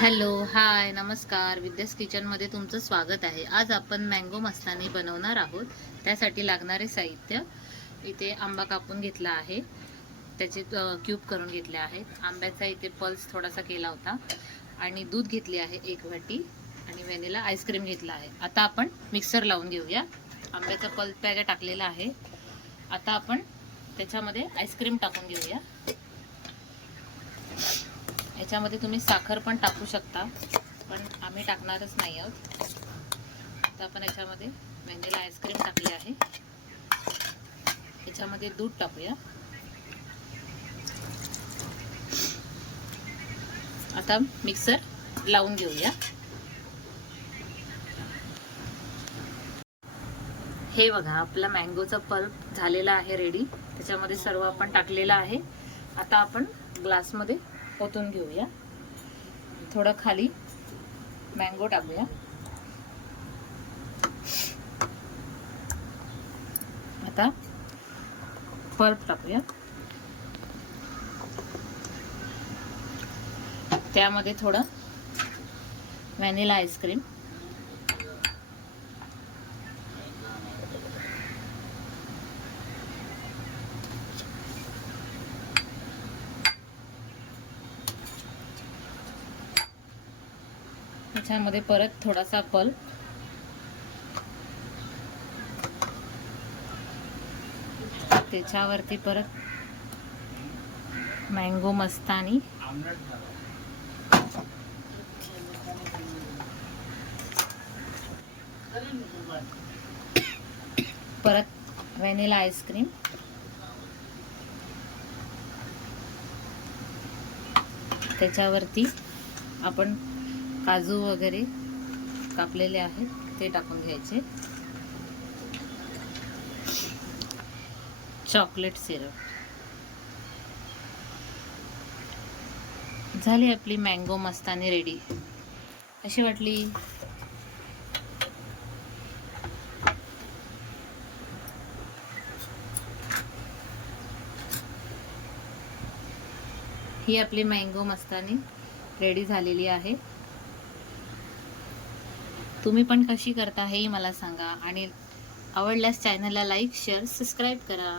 Hello, हाय, नमस्कार. विद्यास किचनमध्ये तुमचं स्वागत आहे. आज आपण मँगो मस्तानी बनवणार आहोत. त्यासाठी लागणारे साहित्य: इथे आंबा कापून घेतला आहे, त्याचे क्यूब करून घेतले आहेत. आंब्याचा इथे पल्स थोडासा केला होता आणि दूध घेतले आहे 1 वाटी आणि व्हॅनिला आईस्क्रीम घेतला आहे. आता आपण मिक्सर लावून घेऊया. आंब्याचा पल्स पॅकेट टाकलेला आहे. आता आपण त्याच्यामध्ये आईस्क्रीम टाकून घेऊया. याच्यामध्ये तुम्ही साखर पण टाकू शकता, पण आम्ही टाकणारच नाही आहोत. तर आपण याच्यामध्ये व्हॅनिला आईस्क्रीम टाकली आहे. याच्यामध्ये दूध टाकूया. आता मिक्सर लावून घेऊया. हे बघा, आपला मँगोचा पल्प झालेला आहे रेडी. त्याच्यामध्ये सर्व आपण टाकलेलं आहे. आता आपण ग्लासमध्ये ओतून घेऊया. थोडं खाली मँगो टाकूया. आता पल्प टाकूया. त्यामध्ये थोडं व्हॅनिला आईस्क्रीम, त्याच्यामध्ये परत थोडासा पल्प, त्याच्यावरती परत मँगो मस्तानी, परत व्हॅनिला आईस्क्रीम, त्याच्यावरती आपण काजू वगैरे कापलेले आहेत ते टाकून घ्यायचे. Chocolate syrup. झाली आपली मँगो मस्तानी रेडी. कशी वाटली? ही आपली मँगो मस्तानी रेडी झालेली आहे. तुम्ही पण कशी करता हेही मला सांगा आणि आवडल्यास चॅनलला लाईक, शेअर, सबस्क्राईब करा.